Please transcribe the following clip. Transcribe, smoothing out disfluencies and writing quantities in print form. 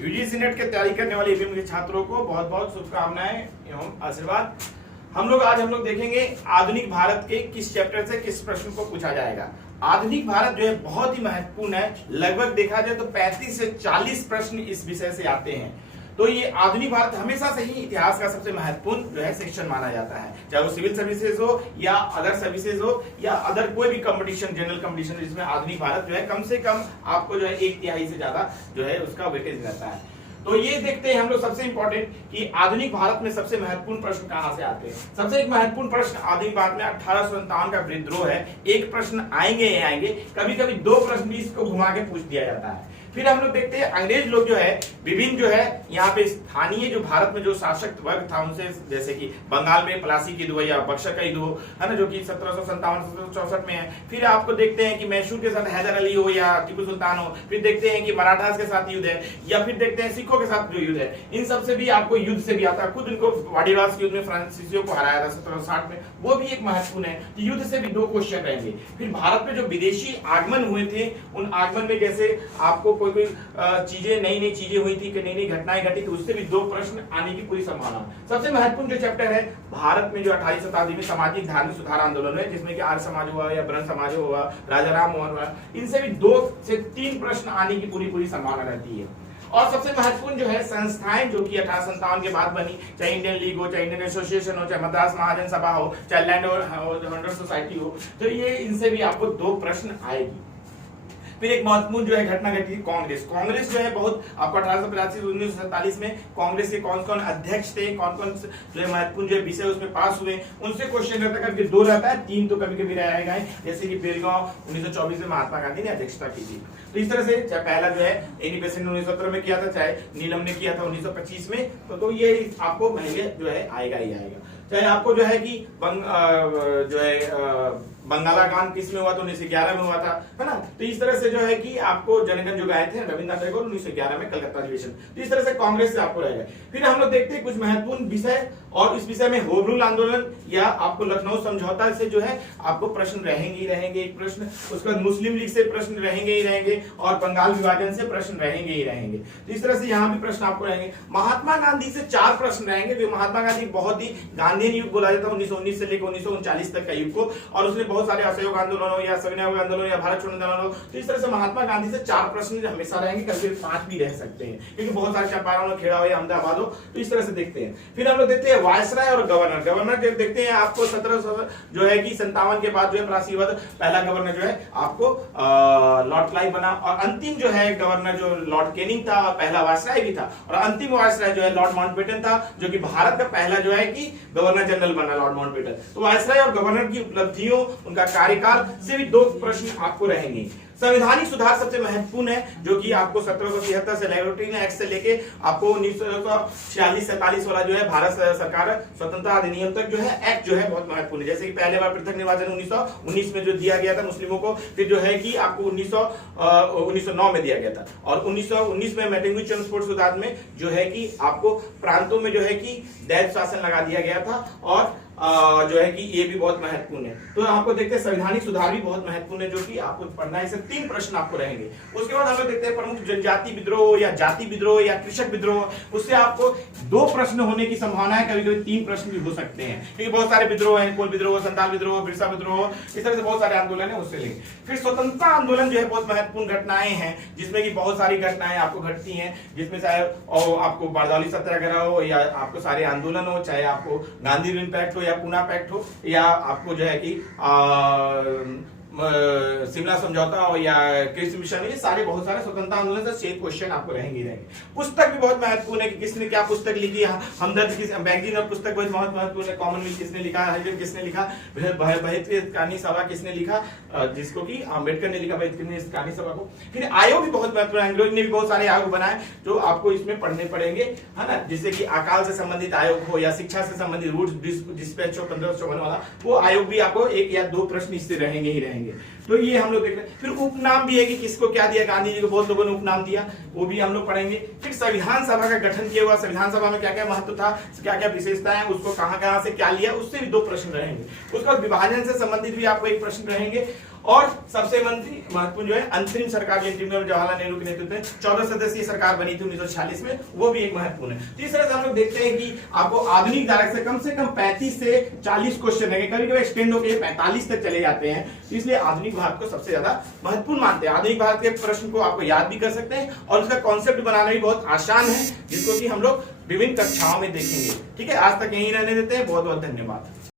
UGC net की तैयारी करने वाले एबीएम के छात्रों को बहुत बहुत शुभकामनाएं एवं आशीर्वाद। हम लोग देखेंगे आधुनिक भारत के किस चैप्टर से किस प्रश्न को पूछा जाएगा। आधुनिक भारत जो है बहुत ही महत्वपूर्ण है। लगभग देखा जाए तो 35 से 40 प्रश्न इस विषय से आते हैं। तो ये आधुनिक भारत हमेशा से ही इतिहास का सबसे महत्वपूर्ण जो है सेक्शन माना जाता है, चाहे वो सिविल सर्विसेज हो या अदर सर्विसेज हो या अदर कोई भी कंपटीशन, जनरल कंपटीशन, जिसमें आधुनिक भारत जो है कम से कम आपको जो है 1/3 से ज्यादा जो है उसका वेटेज रहता है। तो ये देखते हैं हम लोग सबसे इंपॉर्टेंट कि आधुनिक भारत में सबसे महत्वपूर्ण प्रश्न कहां से आते हैं। सबसे एक महत्वपूर्ण प्रश्न आधुनिक भारत में 1857 का विद्रोह है। एक प्रश्न आएंगे, कभी कभी 2 प्रश्न भी इसको घुमा के पूछ दिया जाता है। फिर हम लोग देखते हैं अंग्रेज लोग जो है विभिन्न जो है यहाँ पे स्थानीय जो भारत में जो शासक वर्ग था उनसे, जैसे कि बंगाल में प्लासी की युद्ध या बक्सर का युद्ध हो, है ना, जो कि 1757-1764 में है। फिर आपको देखते हैं कि मैसूर के साथ हैदर अली हो या टीपू सुल्तान हो। फिर देखते हैं कि मराठास के साथ युद्ध है, या फिर देखते हैं सिखों के साथ जो युद्ध है। इन सब से भी आपको युद्ध से भी आता है। खुद इनको वाडीवास युद्ध में फ्रांसीसियों को हराया था 1760 में, वो भी एक महत्वपूर्ण है। युद्ध से भी 2 क्वेश्चन रहेंगे। फिर भारत में जो विदेशी आगमन हुए थे, उन आगमन में जैसे आपको कोई चीजें, नई चीजें हुई थी कि नई घटनाएं घटी, तो उससे भी 2 प्रश्न आने की पूरी संभावना। सबसे महत्वपूर्ण जो चैप्टर है भारत में जो 18वीं शताब्दी में सामाजिक धार्मिक सुधार आंदोलन है, जिसमें कि आर्य समाज हुआ या ब्रह्म समाज हुआ, राजा राम मोहन हुआ, इनसे भी 2 से 3 प्रश्न आने की पूरी संभावना रहती है। और सबसे महत्वपूर्ण जो है संस्थाएं जो कि 1857 के बाद बनी, चाहे इंडियन लीग हो, चाहे इंडियन एसोसिएशन हो, चाहे मद्रास महाजन सभा हो, चाहे लैंड होल्डर सोसाइटी हो, तो ये इनसे भी आपको 2 प्रश्न आएगी। फिर एक महत्वपूर्ण जो है घटना घटी कांग्रेस जो है बहुत आपको 1885-1947 में कांग्रेस के कौन कौन अध्यक्ष थे, कौन कौन जो है महत्वपूर्ण जो विषय उसमें पास हुए, उनसे क्वेश्चन रहता है। कभी 2 रहता है, 3 तो कभी कभी रहेगा। जैसे कि बेलगांव 1924 में महात्मा गांधी ने अध्यक्षता की थी। तो इस तरह से चाहे पहला जो है एनी बेसेंट ने 1917 में किया था, चाहे नीलम ने किया था 1925 में, तो ये आपको महंगे जो है आएगा ही आएगा। चाहे आपको जो है कि बंगाला गान किस में हुआ, तो 1911 में हुआ था, है ना। तो इस तरह से जो है कि आपको जनगण जो गाए थे रविंद्रनाथ टैगोर 1911 में कलकत्ता अधिवेशन। तो इस तरह से कांग्रेस से आपको रहेगा। फिर हम लोग देखते हैं कुछ महत्वपूर्ण विषय, और इस विषय में होम रूल आंदोलन या आपको लखनऊ समझौता से जो है आपको प्रश्न रहेंगे एक प्रश्न। उसके बाद मुस्लिम लीग से प्रश्न रहेंगे और बंगाल विभाजन से प्रश्न रहेंगे। तो इस तरह से यहाँ भी प्रश्न आपको रहेंगे। महात्मा गांधी से 4 प्रश्न रहेंगे, जो महात्मा गांधी बहुत ही गांधीयन युग बोला जाता है 1919 से लेकर 1939 तक का युग को, और उसने बहुत सारे असहयोग आंदोलन हो या सविनय आंदोलन या भारत छोड़ो आंदोलन हो। तो इस तरह से महात्मा गांधी से 4 प्रश्न हमेशा रहेंगे, कभी 5 भी रह सकते हैं, क्योंकि बहुत सारे चंपारण हो, खेड़ा हो या अहमदाबाद हो। तो इस तरह से देखते हैं। फिर हम लोग देखते हैं वायसराय और गवर्नर देखते हैं आपको 17 जो है कि 57 के बाद जो है प्रासीवद पहला गवर्नर जो है आपको लॉर्ड क्लाइव बना, और अंतिम जो है गवर्नर जो लॉर्ड कैनिंग था, पहला वायसराय भी था, और अंतिम वायसराय जो है लॉर्ड माउंटबेटन था, जो कि भारत का पहला जो है कि गवर्नर जनरल बना लॉर्ड माउंटबेटन। तो वायसराय और गवर्नर की उपलब्धियों, उनका कार्यकाल से भी 2 प्रश्न आपको रहेंगे। संवैधानिक सुधार सबसे महत्वपूर्ण है, जो कि आपको 1773 से लैबोरेटरी एक्ट से लेके आपको 1946-47 वाला जो है भारत सरकार स्वतंत्रता अधिनियम तक जो है एक्ट जो है बहुत महत्वपूर्ण है। जैसे कि पहले बार पृथक निर्वाचन 1919 में जो दिया गया था मुस्लिमों को, फिर जो है कि आपको 1909 में दिया गया था, और 1919 में मैटिंगुई चंद्रफोर्ड सुधार में जो है कि आपको प्रांतों में जो है कि दैव शासन लगा दिया गया था, और जो है कि ये भी बहुत महत्वपूर्ण है। तो आपको देखते हैं संवैधानिक सुधार भी बहुत महत्वपूर्ण है, जो कि आपको पढ़ना है। इससे 3 प्रश्न आपको रहेंगे। उसके बाद हम लोग देखते हैं प्रमुख जनजाति विद्रोह या जाति विद्रोह या कृषक विद्रोह, उससे आपको 2 प्रश्न होने की संभावना है, कभी कभी 3 प्रश्न भी हो सकते हैं, क्योंकि बहुत सारे विद्रोह हैं, कोल विद्रोह, संताल विद्रोह, बिरसा विद्रोह, इस तरह से बहुत सारे आंदोलन है, उससे लेंगे। फिर स्वतंत्रता आंदोलन जो है बहुत महत्वपूर्ण घटनाएं हैं, जिसमें कि बहुत सारी घटनाएं आपको घटती हैं, जिसमें चाहे आपको बारदौली सत्याग्रह हो या आपको सारे आंदोलन हो, चाहे आपको गांधी इम्पैक्ट हो या पूना पैक्ट हो, या आपको जो है कि शिमला समझौता हो या कृषि मिशन, ये सारे बहुत सारे स्वतंत्रता आंदोलन से 6 क्वेश्चन आपको रहेंगे। पुस्तक भी बहुत महत्वपूर्ण है कि किसने क्या पुस्तक लिखी, हमदर्द की मैगजीन और पुस्तक बहुत महत्वपूर्ण है। कॉमनवेल्थ किसने लिखा, हरिजन किसने लिखा, बहिष्कृत सभा किसने लिखा, जिसको कि अम्बेडकर ने लिखा बहिष्कृत सभा को। फिर आयोग भी बहुत महत्वपूर्ण है, अंग्रेज ने भी बहुत सारे आयोग बनाए जो आपको इसमें पढ़ने पड़ेंगे, है ना। जैसे कि अकाल से संबंधित आयोग हो या शिक्षा से संबंधित रूट्स डिस्पैच हो 1554 वाला, वो आयोग भी आपको 1 या 2 प्रश्न इससे रहेंगे ही रहेंगे। तो ये हम लोग देख रहे हैं। फिर उपनाम भी है कि किसको क्या दिया, गांधी जी को बहुत लोगों ने उपनाम दिया, वो भी हम लोग पढ़ेंगे। फिर संविधान सभा का गठन किया हुआ, संविधान सभा में क्या क्या महत्व था, क्या क्या विशेषताएं, उसको कहां कहां से क्या लिया, उससे भी 2 प्रश्न रहेंगे। उसके बाद विभाजन से संबंधित भी आपको 1 प्रश्न रहेंगे। और सबसे महत्वपूर्ण जो है अंतरिम सरकार जवाहरलाल नेहरू के नेतृत्व में 14 सदस्यीय सरकार बनी थी 1946 में, वो भी एक महत्वपूर्ण है। तो इस तरह से हम लोग देखते हैं कि आपको आधुनिक धारक से कम 35 से 40 क्वेश्चन है, कभी कभी एक्सटेंड होकर 45 तक चले जाते हैं। तो इसलिए आधुनिक भारत को सबसे ज्यादा महत्वपूर्ण मानते हैं। आधुनिक भारत के प्रश्न को आपको याद भी कर सकते हैं और उसका कॉन्सेप्ट बनाना भी बहुत आसान है, जिसको कि हम लोग विभिन्न कक्षाओं में देखेंगे। ठीक है, आज तक यहीं रहने देते हैं। बहुत बहुत धन्यवाद।